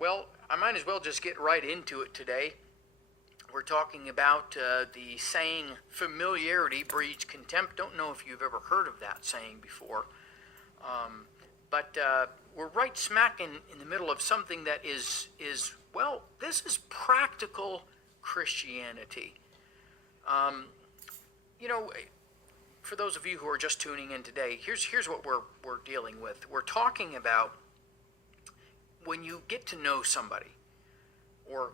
Well, I might as well just get right into it today. We're talking about the saying, familiarity breeds contempt. Don't know if you've ever heard of that saying before. But we're right smack in the middle of something that is, well, this is practical Christianity. For those of you who are just tuning in today, here's what we're dealing with. We're talking about when you get to know somebody or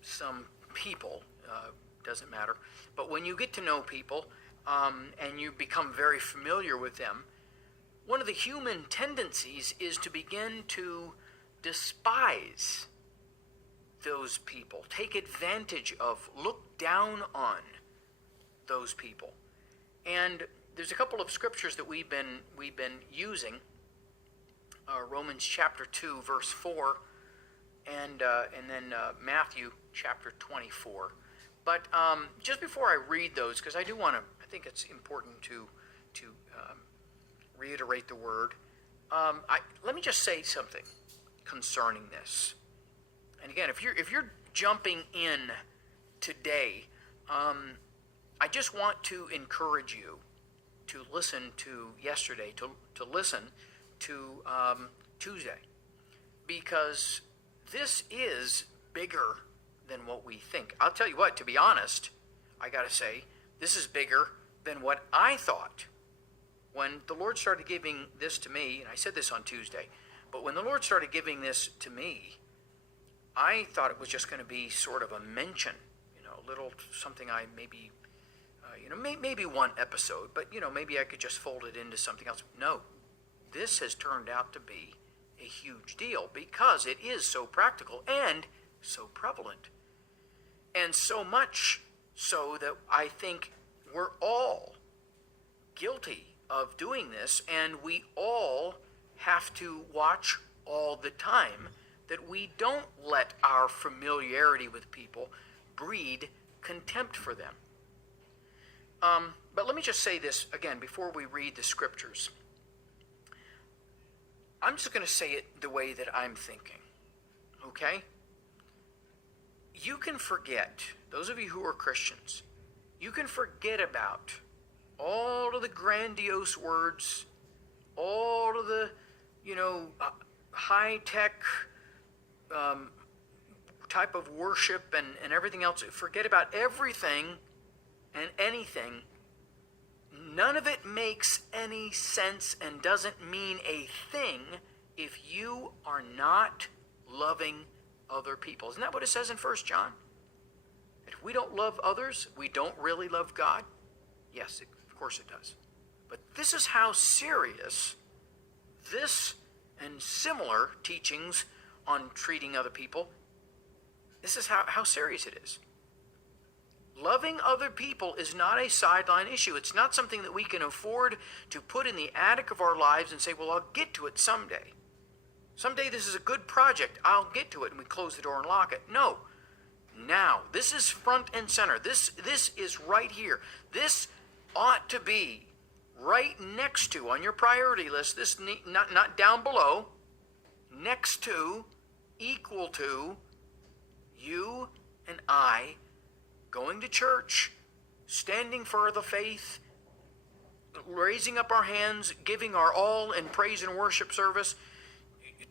some people, doesn't matter, but when you get to know people and you become very familiar with them, one of the human tendencies is to begin to despise those people, take advantage of, look down on those people. And there's a couple of scriptures that we've been using. Romans chapter 2, verse 4, and then Matthew chapter 24. But just before I read those, because I think it's important to reiterate the word, let me just say something concerning this. And again, if you're jumping in today, I just want to encourage you to listen to yesterday, to listen to Tuesday, because this is bigger than what we think. I'll tell you what, to be honest, I got to say, this is bigger than what I thought. When the Lord started giving this to me, and I said this on Tuesday, but when the Lord started giving this to me, I thought it was just going to be sort of a mention, a little something I maybe, maybe one episode, but, maybe I could just fold it into something else. No, this has turned out to be a huge deal because it is so practical and so prevalent. And so much so that I think we're all guilty of doing this, and we all have to watch all the time that we don't let our familiarity with people breed contempt for them. But let me just say this again before we read the scriptures. I'm just going to say it the way that I'm thinking, okay? You can forget, those of you who are Christians, you can forget about all of the grandiose words, all of the, high-tech type of worship and everything else. Forget about everything and anything. None of it makes any sense and doesn't mean a thing if you are not loving other people. Isn't that what it says in 1 John? That if we don't love others, we don't really love God? Yes, of course it does. But this is how serious this and similar teachings on treating other people, this is how serious it is. Loving other people is not a sideline issue. It's not something that we can afford to put in the attic of our lives and say, well, I'll get to it someday. Someday this is a good project. I'll get to it, and we close the door and lock it. No. Now. This is front and center. This is right here. This ought to be right next to, on your priority list, this not down below, next to, equal to, you and I going to church, standing for the faith, raising up our hands, giving our all in praise and worship service,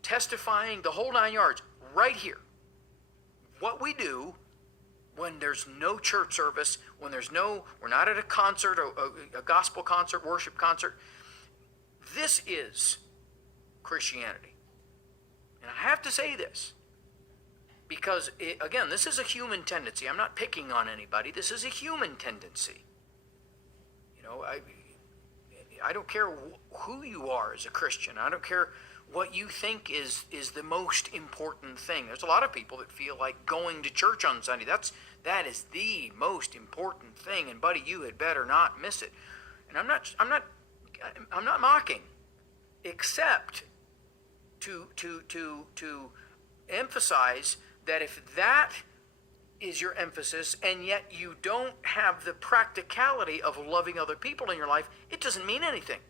testifying, the whole 9 yards, right here. What we do when there's no church service, when we're not at a concert, a gospel concert, worship concert, this is Christianity. And I have to say this, because, again, this is a human tendency. I'm not picking on anybody. This is a human tendency. I don't care who you are as a Christian. I don't care what you think is the most important thing. There's a lot of people that feel like going to church on Sunday. That is the most important thing, and buddy, you had better not miss it. And I'm not mocking, except to emphasize that if that is your emphasis and yet you don't have the practicality of loving other people in your life, it doesn't mean anything.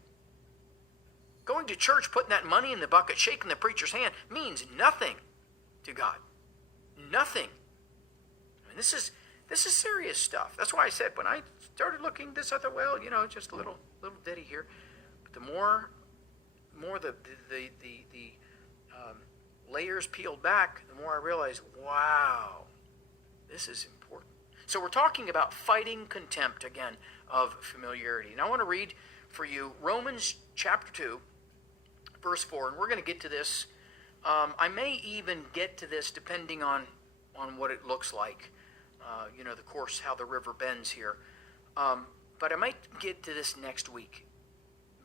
Going to church, putting that money in the bucket, shaking the preacher's hand means nothing to God. Nothing. I mean, this is serious stuff. That's why I said when I started looking this, I thought, well, just a little ditty here. But the more the layers peeled back, the more I realized, wow, this is important. So we're talking about fighting contempt again of familiarity. And I want to read for you Romans chapter 2, verse 4, and we're going to get to this. I may even get to this depending on what it looks like. The course, how the river bends here. But I might get to this next week.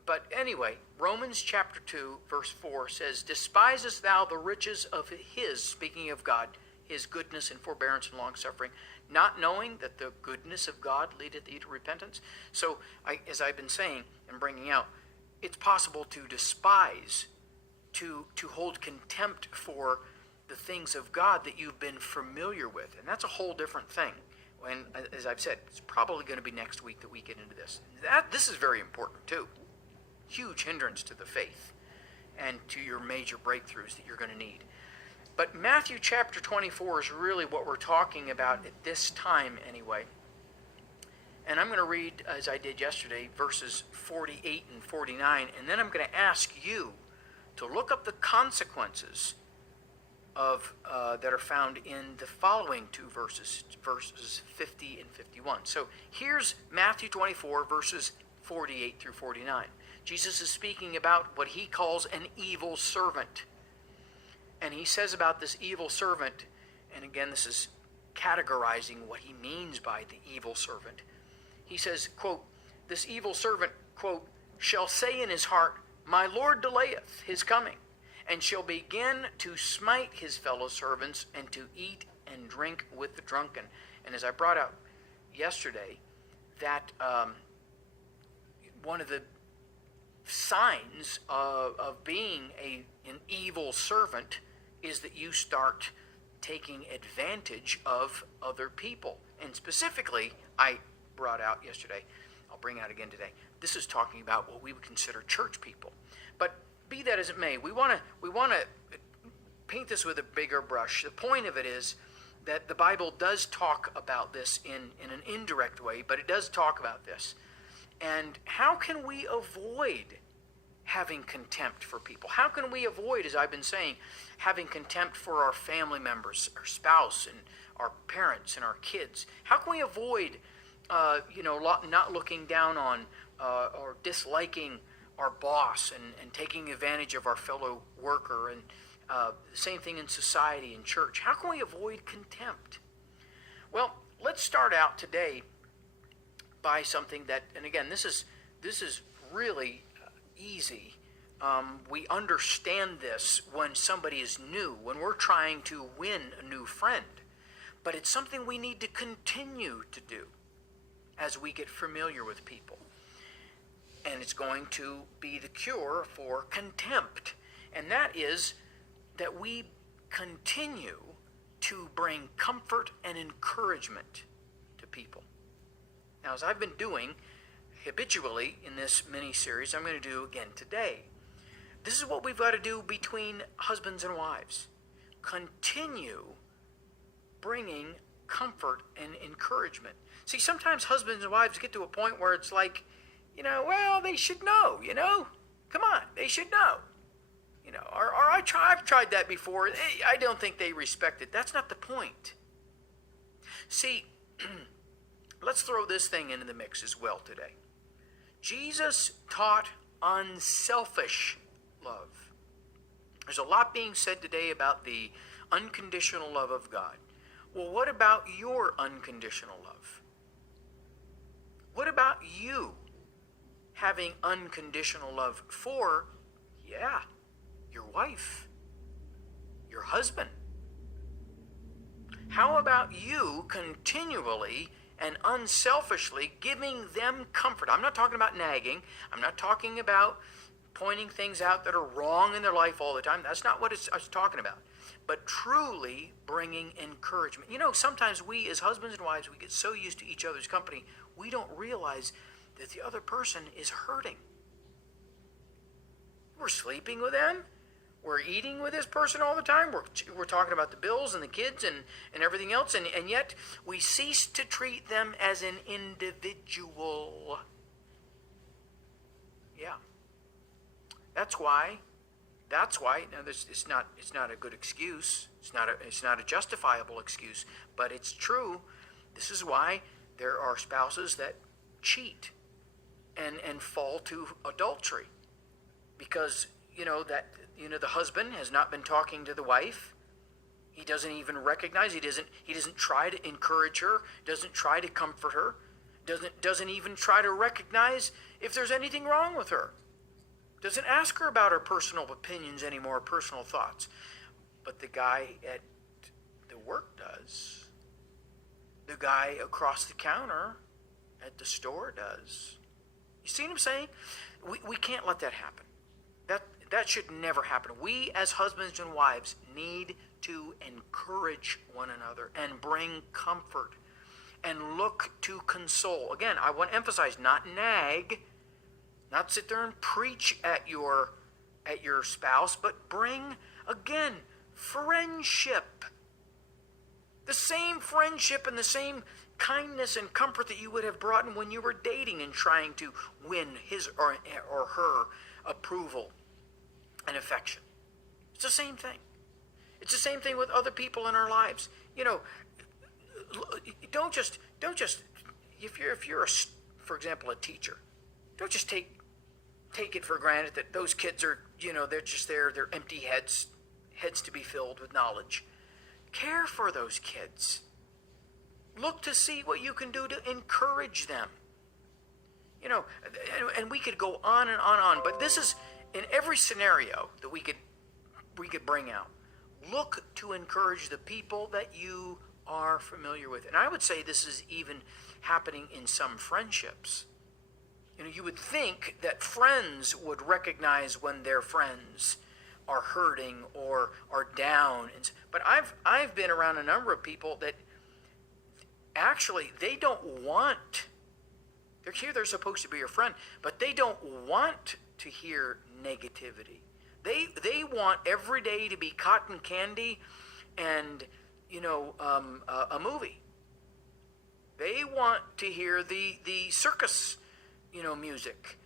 But anyway, Romans chapter 2, verse 4 says, despisest thou the riches of his, speaking of God, his goodness and forbearance and long-suffering, not knowing that the goodness of God leadeth thee to repentance? So, as I've been saying and bringing out, it's possible to despise, to hold contempt for the things of God that you've been familiar with. And that's a whole different thing. And as I've said, it's probably going to be next week that we get into this. This is very important too. Huge hindrance to the faith and to your major breakthroughs that you're going to need. But Matthew chapter 24 is really what we're talking about at this time anyway. And I'm going to read, as I did yesterday, verses 48 and 49, and then I'm going to ask you to look up the consequences of that are found in the following two verses 50 and 51. So here's Matthew 24, verses 48 through 49. Jesus is speaking about what he calls an evil servant. And he says about this evil servant, and again, this is categorizing what he means by the evil servant. He says, quote, this evil servant, quote, shall say in his heart, my Lord delayeth his coming, and shall begin to smite his fellow servants, and to eat and drink with the drunken. And as I brought out yesterday, that one of the signs of being an evil servant is that you start taking advantage of other people. And specifically, I brought out yesterday, I'll bring out again today, this is talking about what we would consider church people. But be that as it may, we want to paint this with a bigger brush. The point of it is that the Bible does talk about this in an indirect way, but it does talk about this. And how can we avoid having contempt for people? How can we avoid, as I've been saying, having contempt for our family members, our spouse, and our parents, and our kids? How can we avoid, not looking down on or disliking our boss and taking advantage of our fellow worker, and same thing in society and church? How can we avoid contempt? Well, let's start out today by something that, and again, this is really easy. We understand this when somebody is new, when we're trying to win a new friend. But it's something we need to continue to do as we get familiar with people. And it's going to be the cure for contempt. And that is that we continue to bring comfort and encouragement to people. Now, as I've been doing habitually in this mini-series, I'm going to do again today. This is what we've got to do between husbands and wives. Continue bringing comfort and encouragement. See, sometimes husbands and wives get to a point where it's like, well, they should know, Come on, they should know. Or I've tried that before. I don't think they respect it. That's not the point. See, let's throw this thing into the mix as well today. Jesus taught unselfish love. There's a lot being said today about the unconditional love of God. Well, what about your unconditional love? What about you having unconditional love for, your wife, your husband? How about you continually and unselfishly giving them comfort? I'm not talking about nagging. I'm not talking about pointing things out that are wrong in their life all the time. That's not what I was talking about. But truly bringing encouragement. Sometimes we as husbands and wives, we get so used to each other's company, we don't realize that the other person is hurting. We're sleeping with them. We're eating with this person all the time. We're talking about the bills and the kids and everything else. And yet we cease to treat them as an individual. Yeah. That's why. Now, it's not a good excuse. It's not a justifiable excuse. But it's true. This is why there are spouses that cheat and fall to adultery. Because the husband has not been talking to the wife. He doesn't even recognize. He doesn't try to encourage her. Doesn't try to comfort her. Doesn't even try to recognize if there's anything wrong with her. Doesn't ask her about her personal opinions anymore, personal thoughts. But the guy at the work does. The guy across the counter at the store does. You see what I'm saying? We can't let that happen. That should never happen. We as husbands and wives need to encourage one another and bring comfort and look to console. Again, I want to emphasize, not nag, not sit there and preach at your spouse, but bring, again, friendship. The same friendship and the same kindness and comfort that you would have brought in when you were dating and trying to win his or her approval and affection. It's the same thing. It's the same thing with other people in our lives. Don't just if you're for example a teacher, don't just take it for granted that those kids are, they're just there, they're empty heads to be filled with knowledge. Care for those kids. Look to see what you can do to encourage them. And we could go on and on, but this is in every scenario that we could bring out. Look to encourage the people that you are familiar with. And I would say this is even happening in some friendships. You would think that friends would recognize when their friends are hurting or are down. But I've been around a number of people that actually they don't want. They're here. They're supposed to be your friend, but they don't want to hear negativity. They want every day to be cotton candy and a movie. They want to hear the circus music.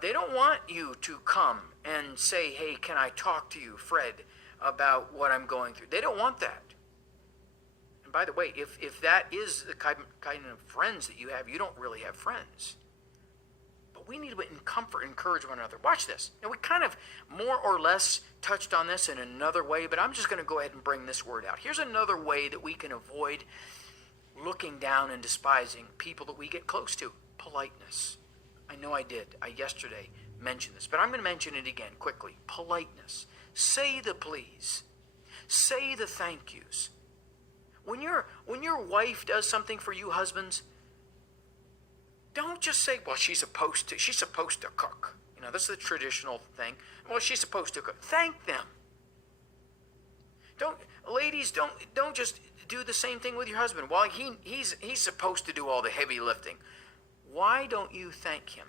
They don't want you to come and say, hey, can I talk to you, Fred, about what I'm going through? They don't want that. And by the way, if that is the kind of friends that you have, you don't really have friends. But we need to comfort and encourage one another. Watch this. Now, we kind of more or less touched on this in another way, but I'm just going to go ahead and bring this word out. Here's another way that we can avoid looking down and despising people that we get close to. Politeness. I know I did. I yesterday mentioned this, but I'm going to mention it again quickly. Politeness. Say the please. Say the thank yous. When your wife does something for you husbands, don't just say, well, she's supposed to cook. This is the traditional thing. Well, she's supposed to cook. Thank them. Ladies, don't just do the same thing with your husband. Well, he's supposed to do all the heavy lifting. Why don't you thank him?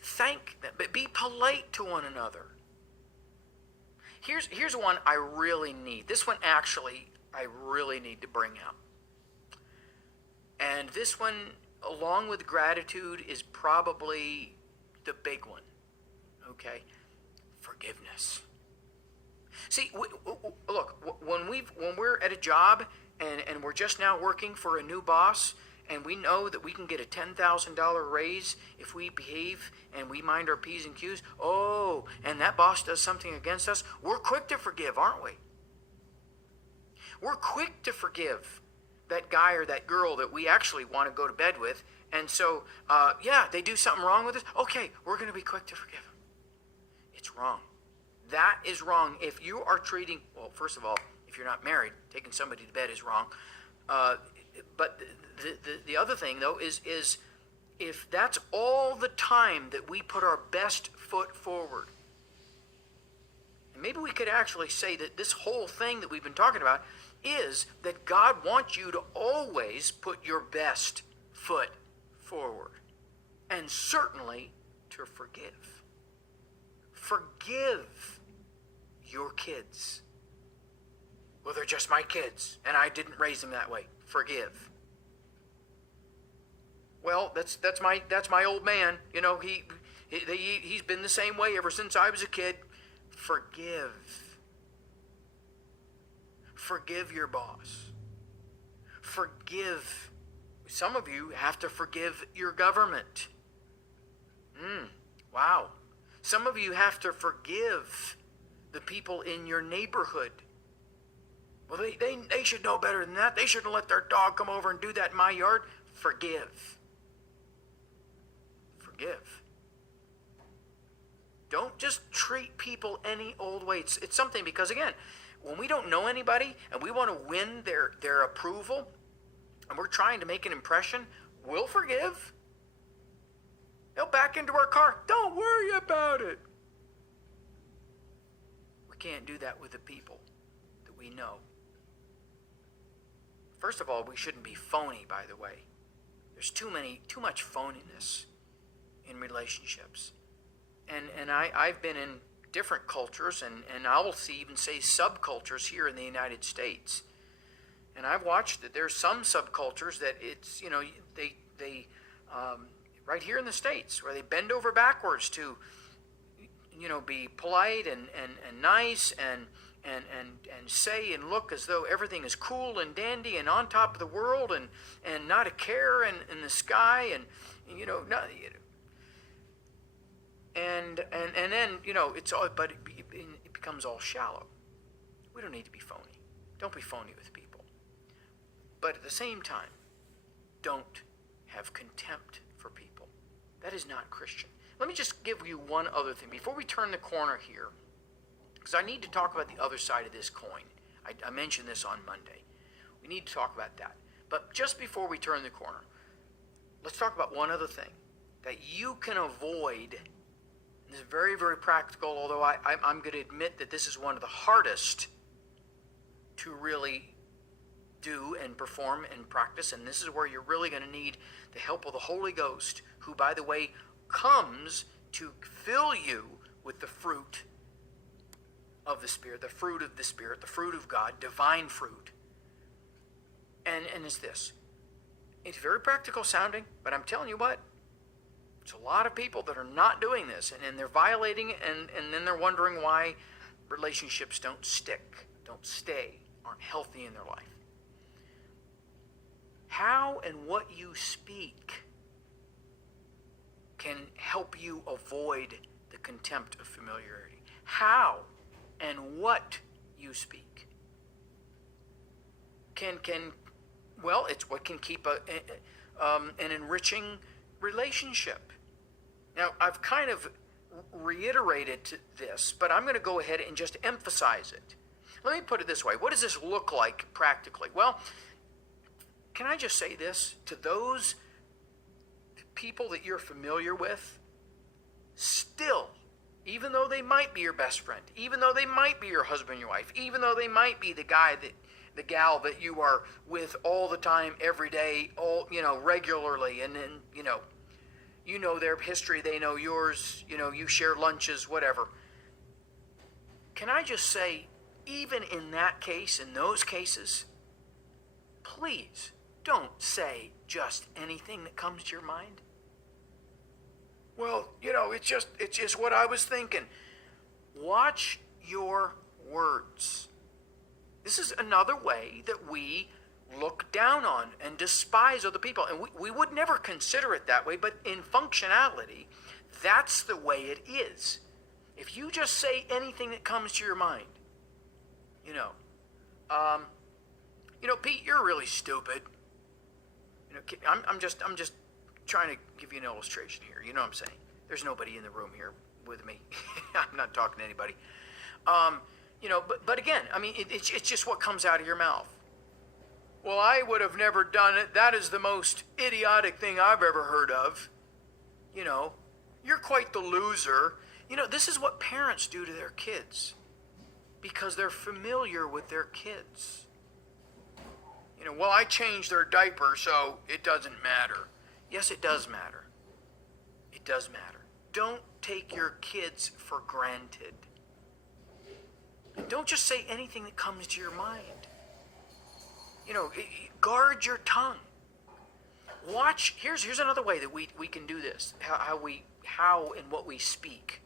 Thank them, but be polite to one another. Here's one I really need. This one actually I really need to bring out. And this one, along with gratitude, is probably the big one. Okay? Forgiveness. See, look, when we're at a job and we're just now working for a new boss, and we know that we can get a $10,000 raise if we behave and we mind our P's and Q's. Oh, and that boss does something against us. We're quick to forgive, aren't we? We're quick to forgive that guy or that girl that we actually want to go to bed with. And so, they do something wrong with us. Okay, we're going to be quick to forgive them. It's wrong. That is wrong. If you are treating, well, first of all, if you're not married, taking somebody to bed is wrong. But the other thing, though, is if that's all the time that we put our best foot forward, and maybe we could actually say that this whole thing that we've been talking about is that God wants you to always put your best foot forward, and certainly to forgive. Forgive. your kids. Well, they're just my kids, and I didn't raise them that way. Forgive. Well, that's my old man. You know, he's been the same way ever since I was a kid. Forgive. Forgive your boss. Forgive. Some of you have to forgive your government. Wow. Some of you have to forgive the people in your neighborhood. Well, they should know better than that. They shouldn't let their dog come over and do that in my yard. Forgive. Forgive. Don't just treat people any old way. It's something, because again, when we don't know anybody and we want to win their approval and we're trying to make an impression, we'll forgive. They'll back into our car. Don't worry about it. We can't do that with the people that we know. First of all, we shouldn't be phony, by the way. There's too much phoniness in relationships. And I've been in different cultures, and I will even say subcultures here in the United States. And I've watched that there's some subcultures that it's, they right here in the States, where they bend over backwards to, be polite and nice and say and look as though everything is cool and dandy and on top of the world and not a care in the sky and and then it's all, but it becomes all shallow. We don't need to be phony. Don't be phony with people. But at the same time, don't have contempt for people. That is not Christian. Let me just give you one other thing before we turn the corner here, because I need to talk about the other side of this coin. I mentioned this on Monday. We need to talk about that. But just before we turn the corner, let's talk about one other thing that you can avoid. This is very, very practical, although I'm going to admit that this is one of the hardest to really do and perform and practice, and this is where you're really going to need the help of the Holy Ghost, who, by the way, comes to fill you with the fruit of the Spirit, the fruit of the Spirit, the fruit of God, divine fruit. And it's this. It's very practical sounding, but I'm telling you what, it's a lot of people that are not doing this, and they're violating it, and then they're wondering why relationships don't stick, don't stay, aren't healthy in their life. How and what you speak can help you avoid the contempt of familiarity. How and what you speak it's what can keep an enriching relationship. Now, I've kind of reiterated this, but I'm going to go ahead and just emphasize it. Let me put it this way. What does this look like practically? Well, can I just say this to those people that you're familiar with? Still, even though they might be your best friend, even though they might be your husband, your wife, even though they might be the gal that you are with all the time, every day, regularly, and then, you know their history, they know yours, you share lunches, whatever. Can I just say, even in that case, in those cases, please don't say just anything that comes to your mind. Well, it's just what I was thinking. Watch your words. This is another way that we look down on and despise other people. And we would never consider it that way, but in functionality, that's the way it is. If you just say anything that comes to your mind, Pete, you're really stupid. I'm just trying to give you an illustration here. You know what I'm saying? There's nobody in the room here with me. I'm not talking to anybody. But again, it's just what comes out of your mouth. Well, I would have never done it. That is the most idiotic thing I've ever heard of. You're quite the loser. This is what parents do to their kids because they're familiar with their kids. Well, I changed their diaper, so it doesn't matter. Yes, it does matter. It does matter. Don't take your kids for granted. Don't just say anything that comes to your mind. Guard your tongue. Watch. Here's another way that we can do this. How and what we speak,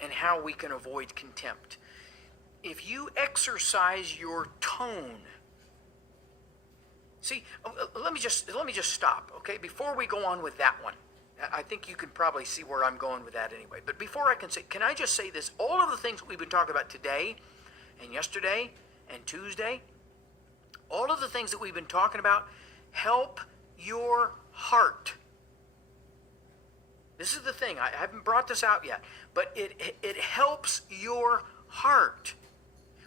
and how we can avoid contempt. If you exercise your tone. See, let me just stop, okay? Before we go on with that one, I think you can probably see where I'm going with that anyway. But before I can I just say this? All of the things that we've been talking about today, and yesterday, and Tuesday, all of the things that we've been talking about help your heart. This is the thing. I haven't brought this out yet, but it helps your heart.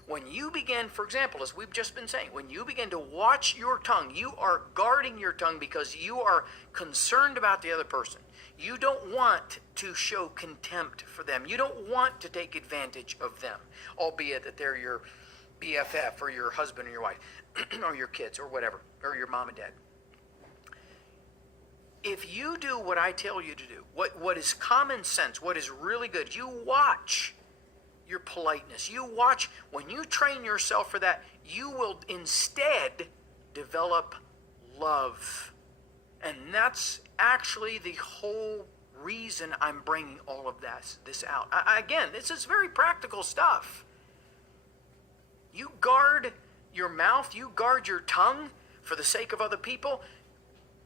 When you begin, for example, as we've just been saying, when you begin to watch your tongue, you are guarding your tongue because you are concerned about the other person. You don't want to show contempt for them. You don't want to take advantage of them, albeit that they're your BFF or your husband or your wife or your kids or whatever, or your mom and dad. If you do what I tell you to do, what is common sense, what is really good, you watch your politeness. You watch, when you train yourself for that, you will instead develop love. And that's actually the whole reason I'm bringing all of this out. Again, this is very practical stuff. You guard your mouth, you guard your tongue for the sake of other people,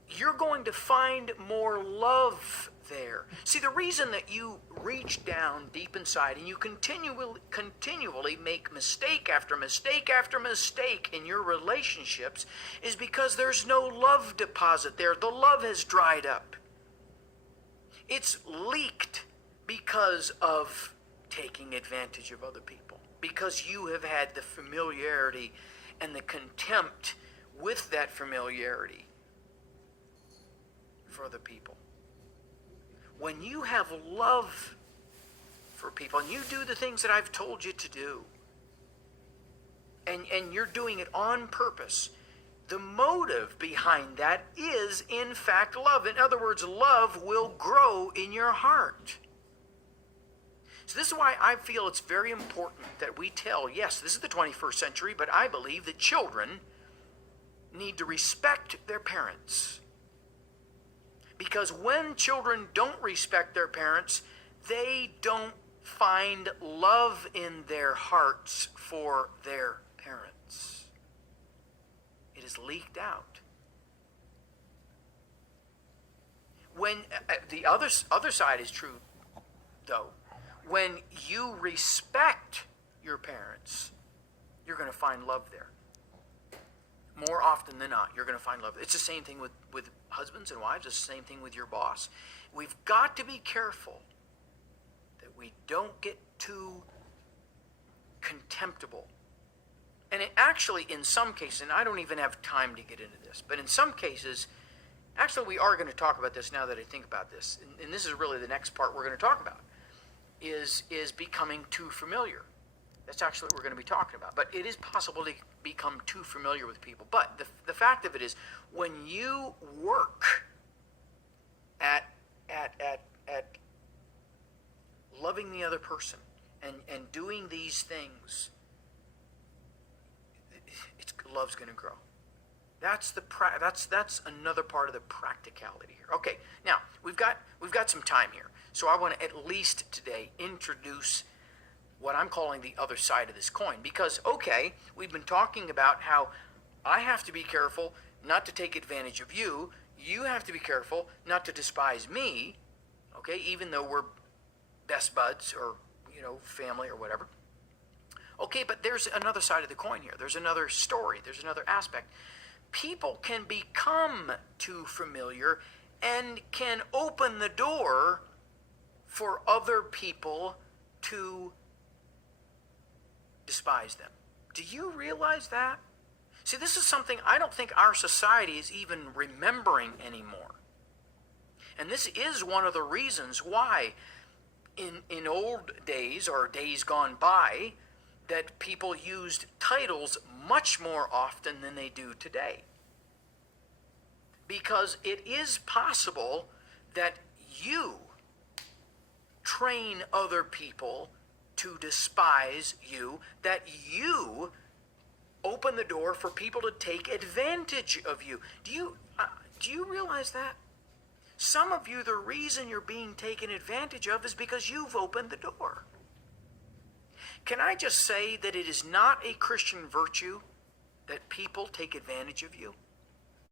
you're going to find more love there. See, the reason that you reach down deep inside and you continually make mistake after mistake after mistake in your relationships is because there's no love deposit there. The love has dried up. It's leaked because of taking advantage of other people, because you have had the familiarity and the contempt with that familiarity for other people. When you have love for people and you do the things that I've told you to do, and you're doing it on purpose, the motive behind that is in fact love. In other words, love will grow in your heart. So this is why I feel it's very important that we tell, yes, this is the 21st century, but I believe that children need to respect their parents. Because when children don't respect their parents, they don't find love in their hearts for their parents. It is leaked out. When the other side is true, though, when you respect your parents, you're going to find love there. More often than not, you're going to find love. It's the same thing with husbands and wives. It's the same thing with your boss. We've got to be careful that we don't get too contemptible. And it actually, in some cases, and I don't even have time to get into this, but in some cases, actually we are going to talk about this now that I think about this. And this is really the next part we're going to talk about, is becoming too familiar. That's actually what we're going to be talking about. But it is possible to become too familiar with people. But the fact of it is, when you work at loving the other person and doing these things, love's going to grow. That's another part of the practicality here. Okay, now we've got some time here, so I want to at least today introduce what I'm calling the other side of this coin. Because, okay, we've been talking about how I have to be careful not to take advantage of you. You have to be careful not to despise me, okay, even though we're best buds or, family or whatever. Okay, but there's another side of the coin here. There's another story. There's another aspect. People can become too familiar and can open the door for other people to despise them. Do you realize that? See, this is something I don't think our society is even remembering anymore. And this is one of the reasons why in old days or days gone by that people used titles much more often than they do today. Because it is possible that you train other people to despise you, that you open the door for people to take advantage of you. Do you realize that? Some of you, the reason you're being taken advantage of is because you've opened the door. Can I just say that it is not a Christian virtue that people take advantage of you?